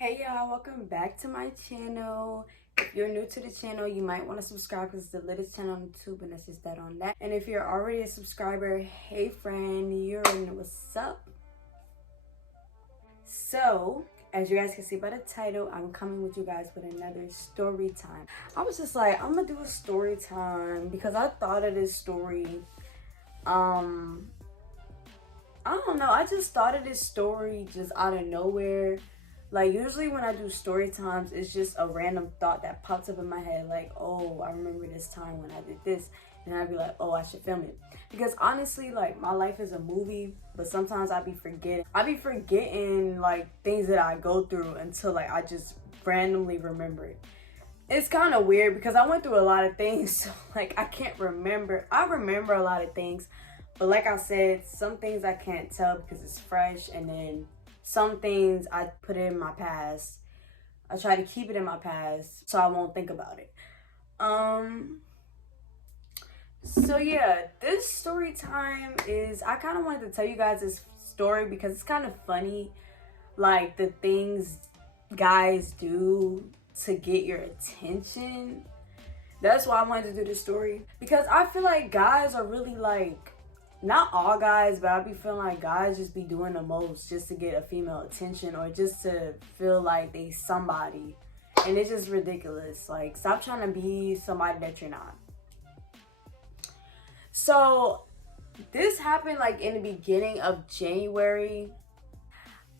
Hey y'all, welcome back to my channel. If you're new to the channel, you might want to subscribe because it's the latest channel on YouTube and that's just that on that. And if you're already a subscriber, hey friend, you already know what's up. So, as you guys can see by the title, I'm coming with you guys with another story time. I was just like, I'm gonna do a story time because I thought of this story. I don't know, I just thought of this story just out of nowhere. Like, usually when I do story times, it's just a random thought that pops up in my head. Like, oh, I remember this time when I did this. And I'd be like, oh, I should film it. Because honestly, like, my life is a movie. But sometimes I be forgetting, like, things that I go through until, like, I just randomly remember it. It's kind of weird because I went through a lot of things. So, like, I can't remember. I remember a lot of things. But like I said, some things I can't tell because it's fresh. And then some things I put in my past. I try to keep it in my past so I won't think about it. So yeah, this story time is, I kind of wanted to tell you guys this story because it's kind of funny, like the things guys do to get your attention. That's why I wanted to do this story, because I feel like guys are really like, not all guys, but I be feeling like guys just be doing the most just to get a female attention or just to feel like they somebody. And it's just ridiculous. Like, stop trying to be somebody that you're not. So this happened like in the beginning of January.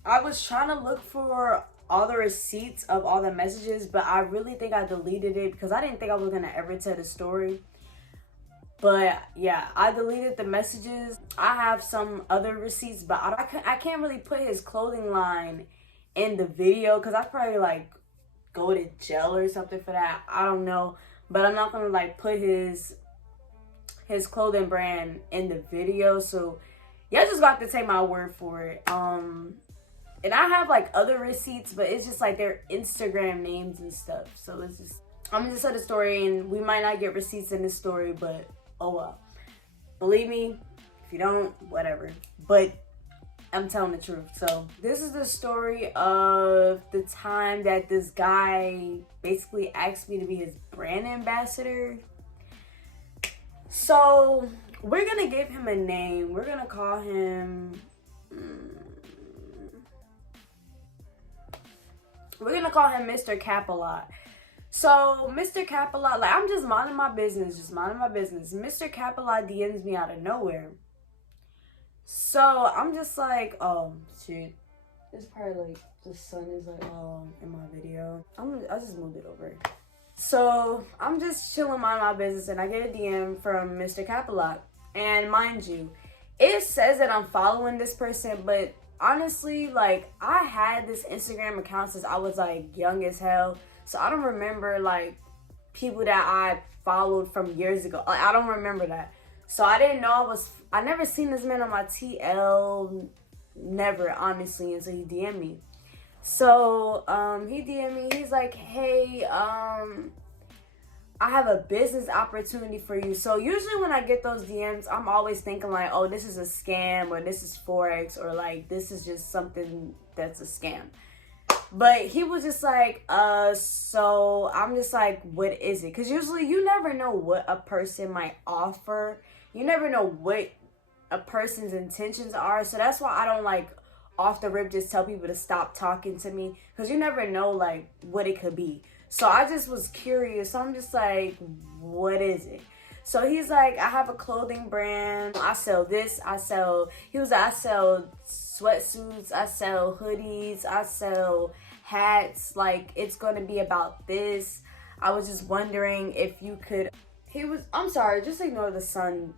I was trying to look for all the receipts of all the messages, but I really think I deleted it because I didn't think I was gonna ever tell the story. But yeah, I deleted the messages. I have some other receipts, but I can't really put his clothing line in the video because I probably like go to jail or something for that. I don't know, but I'm not gonna like put his clothing brand in the video. So y'all just got to take my word for it. And I have like other receipts, but it's just like their Instagram names and stuff. So it's just, I'm gonna just tell the story, and we might not get receipts in this story, but oh well. Believe me, if you don't, whatever. But I'm telling the truth. So this is the story of the time that this guy basically asked me to be his brand ambassador. So we're gonna give him a name. We're gonna call him Mr. Capalot. So Mr. Capalot, like, I'm just minding my business. Mr. Capalot DMs me out of nowhere. So I'm just like, oh shit. It's probably like the sun is like in my video. I just moved it over. So I'm just chilling, mind my business, and I get a DM from Mr. Capalot. And mind you, it says that I'm following this person, but honestly, like, I had this Instagram account since I was like young as hell. So I don't remember like people that I followed from years ago. Like, I don't remember that. So I didn't know I never seen this man on my TL, never, honestly, until he DM'd me. So he DM'd me, he's like, hey, I have a business opportunity for you. So usually when I get those DMs, I'm always thinking like, oh, this is a scam, or this is Forex, or like this is just something that's a scam. But he was just like, so I'm just like, what is it? Because usually you never know what a person might offer. You never know what a person's intentions are. So that's why I don't like off the rip just tell people to stop talking to me, because you never know like what it could be. So I just was curious. So I'm just like, what is it? So he's like, I have a clothing brand. I sell this. I sell sweatsuits. I sell hoodies. I sell hats. Like, it's going to be about this. I was just wondering if you could. I'm sorry, just ignore the sun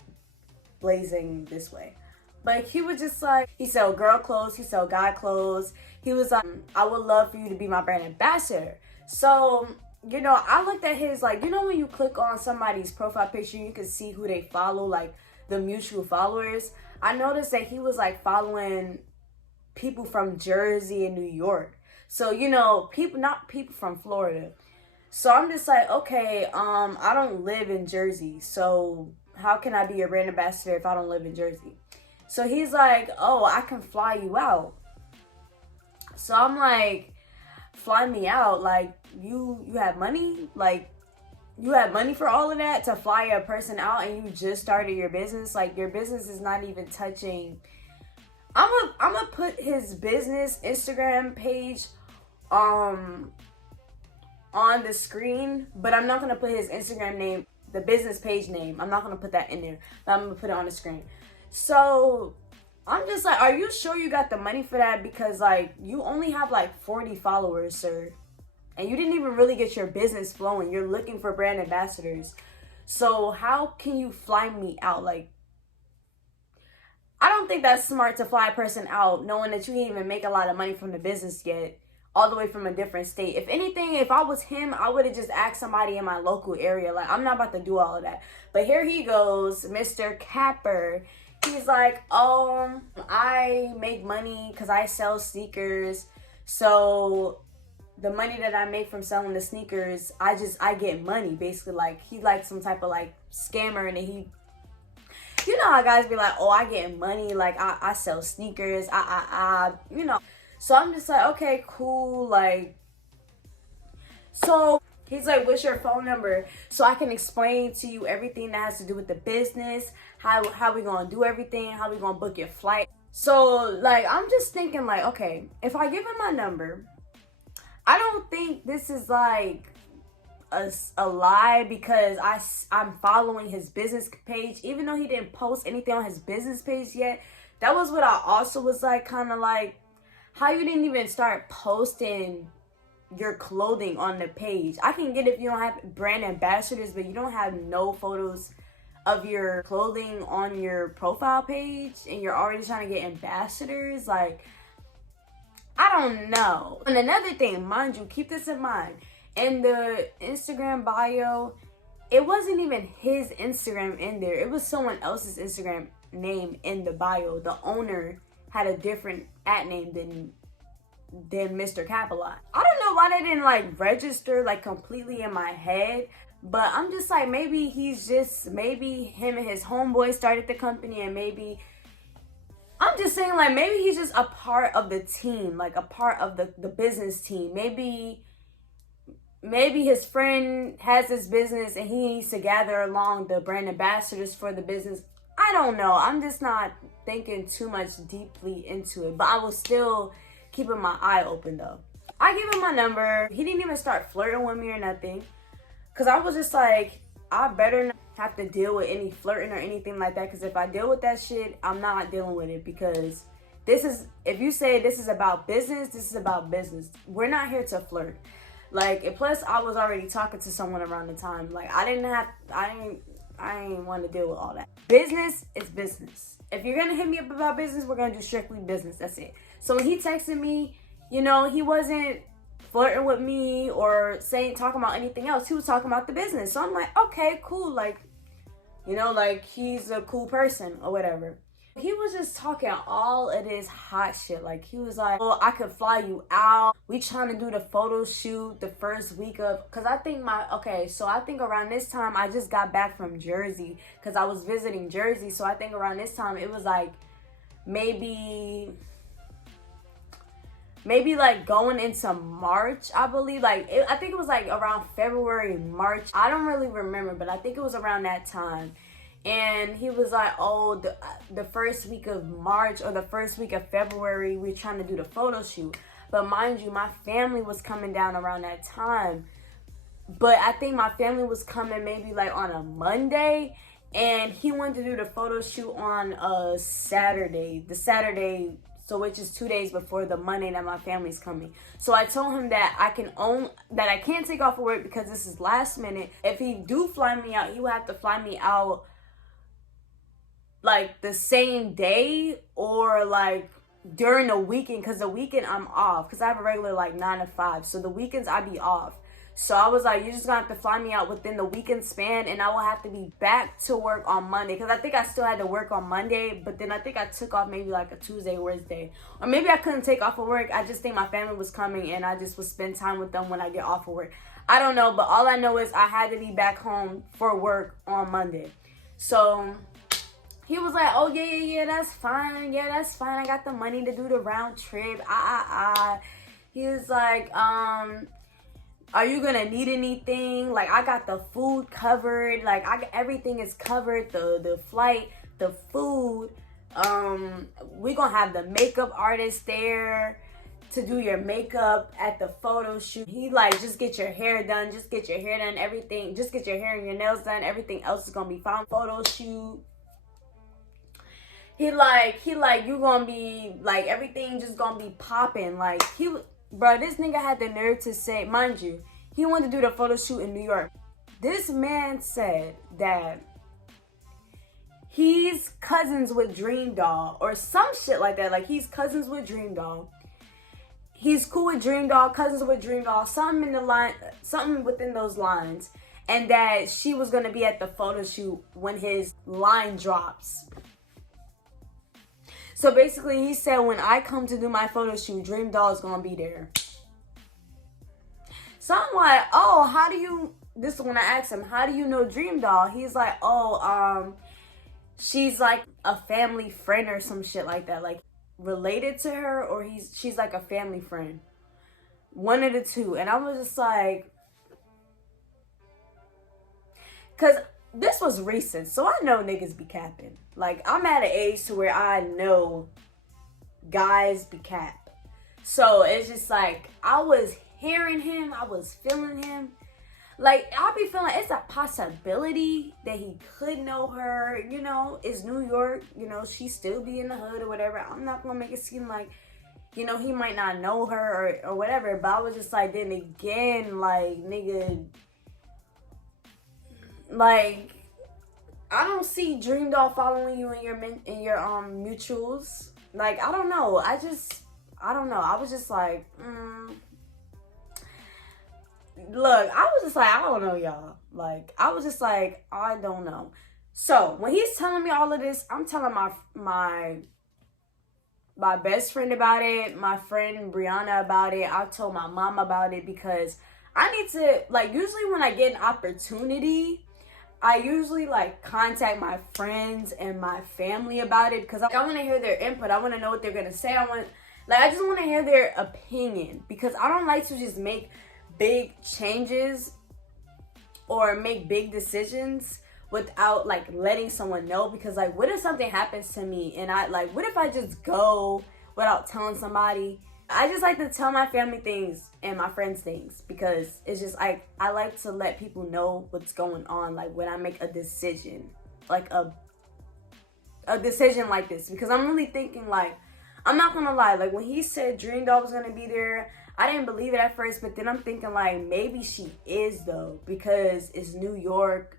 blazing this way. But he was just like, he sell girl clothes. He sell guy clothes. He was like, I would love for you to be my brand ambassador. So, you know, I looked at his, like, you know, when you click on somebody's profile picture, you can see who they follow, like the mutual followers. I noticed that he was like following people from Jersey and New York. So, you know, not people from Florida. So I'm just like, okay, I don't live in Jersey. So how can I be your brand ambassador if I don't live in Jersey? So he's like, oh, I can fly you out. So I'm like, fly me out. Like, you have money? Like, you have money for all of that to fly a person out, and you just started your business? Like, your business is not even touching. I'm gonna put his business Instagram page on the screen, but I'm not gonna put his Instagram name, the business page name. I'm not gonna put that in there, but I'm gonna put it on the screen. So I'm just like, are you sure you got the money for that? Because like, you only have like 40 followers, sir, and you didn't even really get your business flowing. You're looking for brand ambassadors. So how can you fly me out? Like, I don't think that's smart to fly a person out knowing that you didn't even make a lot of money from the business yet, all the way from a different state. If anything, if I was him, I would have just asked somebody in my local area. Like, I'm not about to do all of that. But here he goes, Mr. Capper. He's like, oh, I make money because I sell sneakers. So the money that I make from selling the sneakers, I get money, basically. Like, he like some type of like scammer, and then he, you know how guys be like, oh, I get money, like I sell sneakers, you know. So I'm just like, okay, cool. Like, so he's like, what's your phone number so I can explain to you everything that has to do with the business, how we gonna do everything, how we gonna book your flight. So like, I'm just thinking like, okay, if I give him my number, I don't think this is like a lie, because I'm following his business page, even though he didn't post anything on his business page yet. That was what I also was like, kind of like, how you didn't even start posting your clothing on the page. I can get if you don't have brand ambassadors, but you don't have no photos of your clothing on your profile page, and you're already trying to get ambassadors. Like, I don't know. And another thing, mind you, keep this in mind, in the Instagram bio, it wasn't even his Instagram in there. It was someone else's Instagram name in the bio. The owner had a different at name than Mr. Capelot. I don't know why they didn't like register like completely in my head, but I'm just like, maybe him and his homeboy started the company, and maybe, I'm just saying, like, maybe he's just a part of the team, like a part of the business team. Maybe his friend has this business and he needs to gather along the brand ambassadors for the business. I don't know. I'm just not thinking too much deeply into it, but I was still keeping my eye open though. I gave him my number. He didn't even start flirting with me or nothing, because I was just like, I better not have to deal with any flirting or anything like that, because if I deal with that shit, I'm not dealing with it. Because this is, if you say this is about business, this is about business. We're not here to flirt. Like, and plus I was already talking to someone around the time. Like, I ain't want to deal with all that. Business is business. If you're gonna hit me up about business, we're gonna do strictly business. That's it. So when he texted me, you know, he wasn't flirting with me or talking about anything else. He was talking about the business. So I'm like, okay, cool. Like, you know, like, he's a cool person or whatever. He was just talking all of this hot shit. Like, he was like, oh, I could fly you out. We trying to do the photo shoot the first week of, because I think I think around this time, I just got back from Jersey, because I was visiting Jersey. So I think around this time, it was like maybe like going into March, I believe. Like, I think it was like around February, March. I don't really remember, but I think it was around that time. And he was like, oh, the first week of March or the first week of February, we're trying to do the photo shoot. But mind you, my family was coming down around that time. But I think my family was coming maybe like on a Monday. And he wanted to do the photo shoot on a Saturday. The Saturday, so which is 2 days before the Monday that my family's coming. So I told him that I can't take off of work because this is last minute. If he do fly me out, he would have to fly me out like the same day or like during the weekend, because the weekend I'm off, because I have a regular like 9 to 5. So the weekends I be off. So I was like, you're just gonna have to fly me out within the weekend span, and I will have to be back to work on Monday, because I think I still had to work on Monday, but then I think I took off maybe like a Tuesday, Wednesday, or maybe I couldn't take off of work. I just think my family was coming and I just would spend time with them when I get off of work. I don't know, but all I know is I had to be back home for work on Monday. So he was like, oh, yeah, that's fine. Yeah, that's fine. I got the money to do the round trip. He was like, are you gonna need anything? Like, I got the food covered. Like, everything is covered. The flight, the food. We gonna have the makeup artist there to do your makeup at the photo shoot. He like, just get your hair done. Just get your hair done. Everything. Just get your hair and your nails done. Everything else is gonna be fine. Photo shoot. He like, you gonna be like, everything just gonna be popping. Like, bro, this nigga had the nerve to say, mind you, he wanted to do the photo shoot in New York. This man said that he's cousins with Dream Doll or some shit like that. Like, he's cousins with Dream Doll. He's cool with Dream Doll, cousins with Dream Doll, something within those lines. And that she was gonna be at the photo shoot when his line drops. So basically, he said, when I come to do my photo shoot, Dream Doll is gonna be there. So I'm like, oh, how do you, this is when I asked him, how do you know Dream Doll? He's like, oh, she's like a family friend or some shit like that. Like, related to her, or she's like a family friend. One of the two. And I was just like, because this was recent, so I know niggas be capping. Like, I'm at an age to where I know guys be cap. So it's just like, I was hearing him, I was feeling him. Like, I be feeling it's a possibility that he could know her. You know, it's New York. You know, she still be in the hood or whatever. I'm not gonna make it seem like, you know, he might not know her or whatever. But I was just like, then again, like, nigga, like, I don't see Dream Doll following you in your mutuals. Like, I don't know. I don't know. I was just like, look, I was just like, I don't know, y'all. Like, I was just like, I don't know. So when he's telling me all of this, I'm telling my best friend about it, my friend Brianna about it. I told my mom about it because I need to, like, usually when I get an opportunity, I usually like contact my friends and my family about it because I want to hear their input. I want to know what they're gonna say. I just want to hear their opinion because I don't like to just make big changes or make big decisions without like letting someone know. Because like, what if something happens to me and what if I just go without telling somebody? I just like to tell my family things and my friends things because it's just I like to let people know what's going on, like when I make a decision, like a decision like this. Because I'm really thinking, like, I'm not gonna lie, like when he said Dream Doll was gonna be there, I didn't believe it at first, but then I'm thinking like maybe she is though, because it's New York.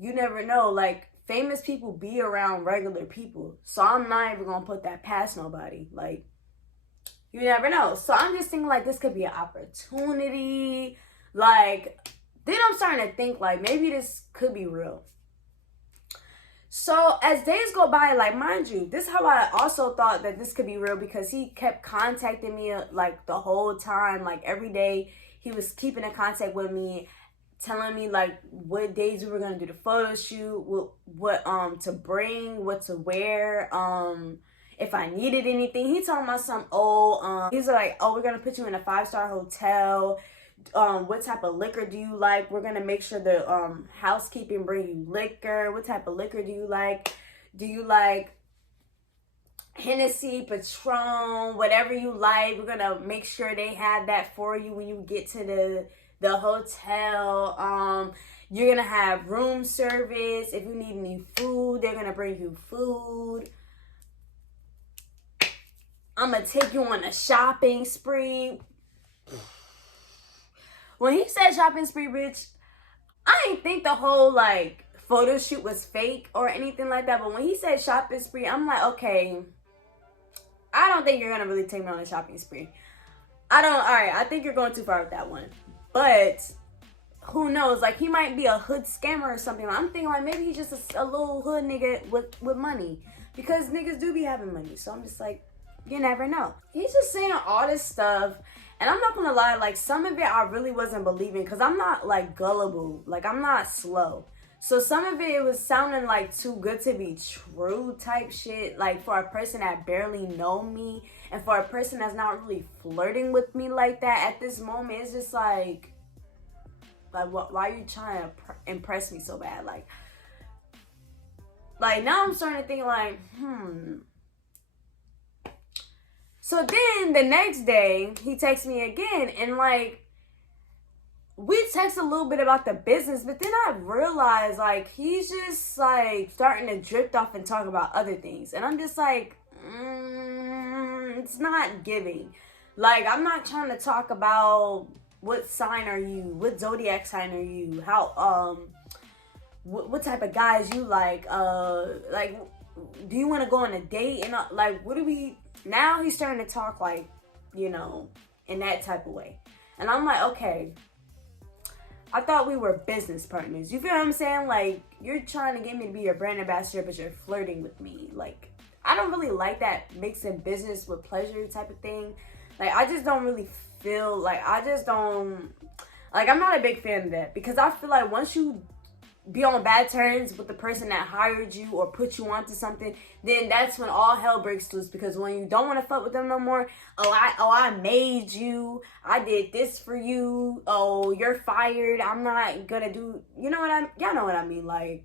You never know, like famous people be around regular people, so I'm not even gonna put that past nobody. Like, you never know. So I'm just thinking like this could be an opportunity. Like, then I'm starting to think like maybe this could be real. So as days go by, like, mind you, this is how I also thought that this could be real, because he kept contacting me like the whole time. Like every day he was keeping in contact with me, telling me like what days we were gonna do the photo shoot, what to bring, what to wear, if I needed anything. He told me some he's like, oh, we're gonna put you in a 5-star hotel. What type of liquor do you like? We're gonna make sure the housekeeping bring you liquor. What type of liquor do you like? Do you like Hennessy, Patron, whatever you like? We're gonna make sure they have that for you when you get to the hotel. You're gonna have room service. If you need any food, they're gonna bring you food. I'm gonna take you on a shopping spree. When he said shopping spree, bitch, I didn't think the whole like photo shoot was fake or anything like that. But when he said shopping spree, I'm like, okay, I don't think you're gonna really take me on a shopping spree. Alright, I think you're going too far with that one. But who knows? Like, he might be a hood scammer or something. I'm thinking like maybe he's just a little hood nigga with money, because niggas do be having money. So I'm just like, you never know. He's just saying all this stuff, and I'm not gonna lie, like some of it I really wasn't believing, because I'm not like gullible, like I'm not slow. So some of it was sounding like too good to be true type shit. Like for a person that barely know me and for a person that's not really flirting with me like that at this moment, it's just what? Why are you trying to impress me so bad? Like now I'm starting to think like, So then the next day he texts me again and like we text a little bit about the business, but then I realized like he's just like starting to drift off and talk about other things, and I'm just like, it's not giving. Like I'm not trying to talk about what sign are you, what zodiac sign are you, how what type of guys you like do you want to go on a date and like what do we now he's starting to talk like in that type of way, and I'm like, okay, I thought we were business partners. You feel what I'm saying? Like, you're trying to get me to be your brand ambassador, but you're flirting with me. Like, I don't really like that mixing business with pleasure type of thing. Like, I just don't really feel, like, I'm not a big fan of that. Because I feel like once you be on bad terms with the person that hired you or put you onto something, then that's when all hell breaks loose. Because when you don't want to fuck with them no more, I made you, I did this for you, oh, you're fired, I'm not gonna do, y'all know what I mean. Like,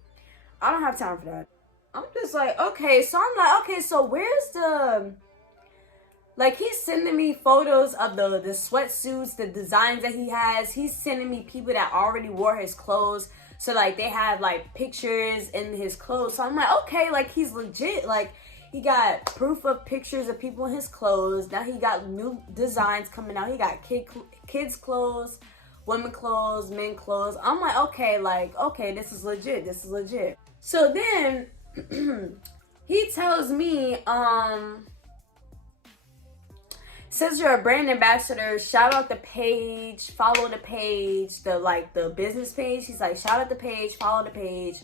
I don't have time for that. I'm just like, okay, so I'm like, okay, so where's the, like, he's sending me photos of the sweatsuits, the designs that he has. He's sending me people that already wore his clothes. So, like, they have, like, pictures in his clothes. So, I'm like, okay, like, he's legit. Like, he got proof of pictures of people in his clothes. Now he got new designs coming out. He got kids' clothes, women clothes, men clothes. I'm like, okay, this is legit. This is legit. So, then he tells me, since you're a brand ambassador, shout out the page, follow the page, the business page. He's like, shout out the page, follow the page,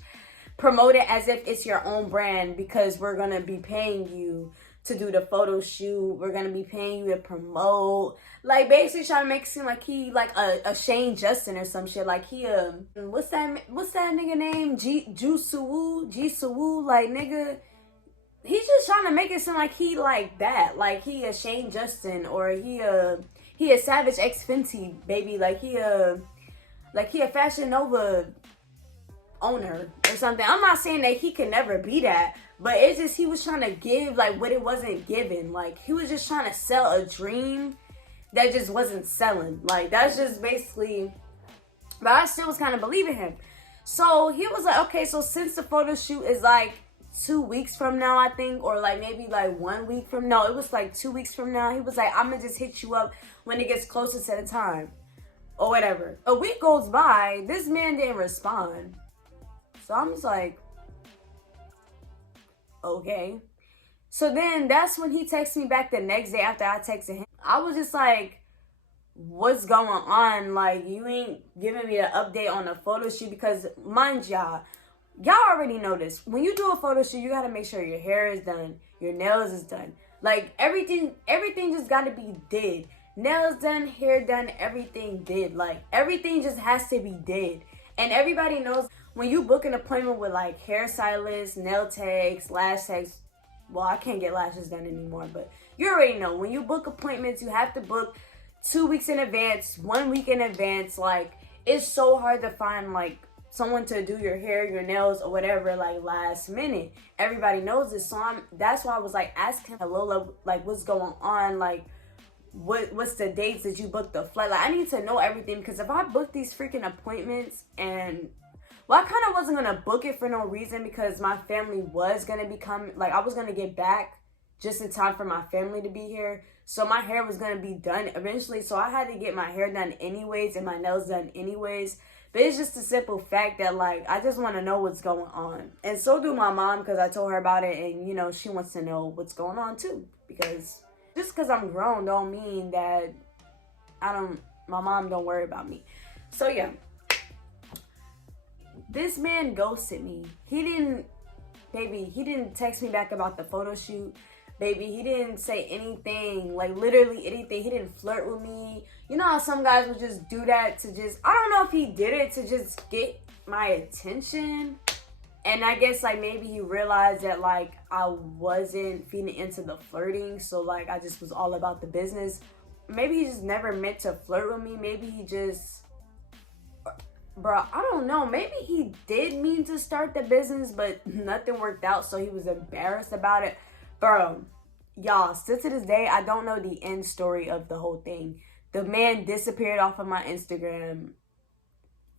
promote it as if it's your own brand, because we're gonna be paying you to do the photo shoot. We're gonna be paying you to promote. Like, basically trying to make it seem like he like a Shane Justin or some shit. Like he what's that nigga name? Jisoo, like, nigga. He's just trying to make it seem like he like that. Like he a Shane Justin, or he a Savage X Fenty, baby. Like he a Fashion Nova owner or something. I'm not saying that he can never be that, but it's just he was trying to give like what it wasn't given. Like he was just trying to sell a dream that just wasn't selling. Like that's just basically, but I still was kind of believing him. So he was like, okay, so since the photo shoot is like 2 weeks from now, I think, or like maybe like 1 week from now, it was like 2 weeks from now, he was like, I'm gonna just hit you up when it gets closer to the time or whatever. A week goes by, this man didn't respond. So I'm just like, okay. So then that's when he texted me back the next day after I texted him. I was just like, what's going on? Like, you ain't giving me the update on the photo shoot, because mind y'all already know this. When you do a photo shoot, you gotta make sure your hair is done, your nails is done. Like everything just gotta be did. Nails done, hair done, everything did. Like everything just has to be did. And everybody knows when you book an appointment with like hairstylists, nail techs, lash techs. Well, I can't get lashes done anymore, but you already know when you book appointments, you have to book 2 weeks in advance, 1 week in advance. Like it's so hard to find like someone to do your hair, your nails, or whatever, like last minute. Everybody knows this, so that's why I was like asking Lola, like, what's going on, like, what's the dates that you booked the flight? Like, I need to know everything, because if I book these freaking appointments and, well, I kind of wasn't gonna book it for no reason, because my family was gonna I was gonna get back just in time for my family to be here, so my hair was gonna be done eventually, so I had to get my hair done anyways and my nails done anyways. But it's just a simple fact that, like, I just want to know what's going on. And so do my mom, because I told her about it. And, she wants to know what's going on, too. Because just because I'm grown don't mean that my mom don't worry about me. So, yeah. This man ghosted me. He didn't text me back about the photo shoot. Baby, he didn't say anything, like literally anything. He didn't flirt with me. You know how some guys would just do that to just, I don't know if he did it to just get my attention. And I guess like maybe he realized that like I wasn't feeding into the flirting, so like I just was all about the business. Maybe he just never meant to flirt with me. Maybe he just, bro, I don't know. Maybe he did mean to start the business, but nothing worked out, so he was embarrassed about it. Bro, y'all, still to this day, I don't know the end story of the whole thing. The man disappeared off of my Instagram.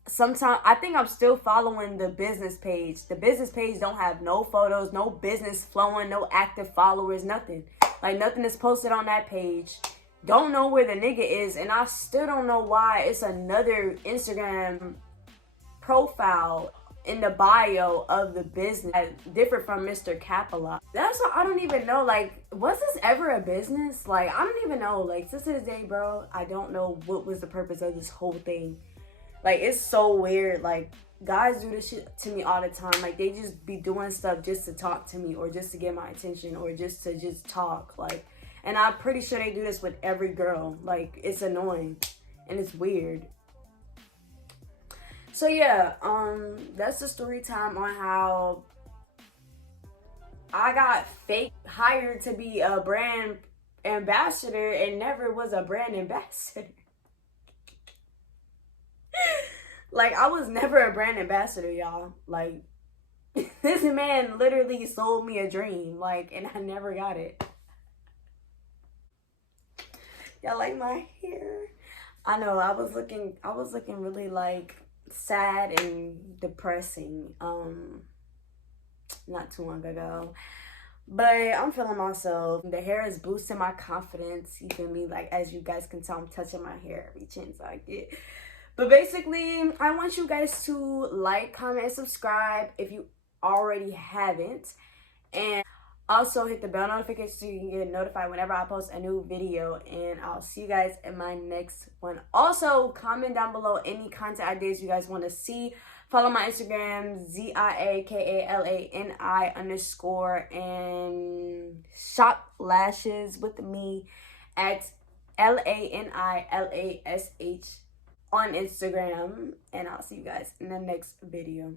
Sometimes I think I'm still following the business page. The business page don't have no photos, no business flowing, no active followers, nothing. Like nothing is posted on that page. Don't know where the nigga is, and I still don't know why it's another Instagram profile in the bio of the business different from Mr. Capella. That's what I don't even know. Like, was this ever a business? Like, I don't even know. Like, to this day, bro, I don't know what was the purpose of this whole thing. Like, it's so weird. Like, guys do this shit to me all the time. Like, they just be doing stuff just to talk to me or just to get my attention or just to just talk. Like, and I'm pretty sure they do this with every girl. Like, it's annoying and it's weird. So yeah, that's the story time on how I got fake hired to be a brand ambassador and never was a brand ambassador. Like, I was never a brand ambassador, y'all. Like, this man literally sold me a dream, like, and I never got it. Y'all like my hair? I know, I was looking really like sad and depressing not too long ago. But I'm feeling myself. The hair is boosting my confidence. You feel me? Like, as you guys can tell, I'm touching my hair every chance I get. But basically, I want you guys to like, comment, and subscribe if you already haven't. And also hit the bell notification so you can get notified whenever I post a new video. And I'll see you guys in my next one. Also, comment down below any content ideas you guys want to see. Follow my Instagram, ZIAKALANI_ and shop lashes with me at LANILASH on Instagram. And I'll see you guys in the next video.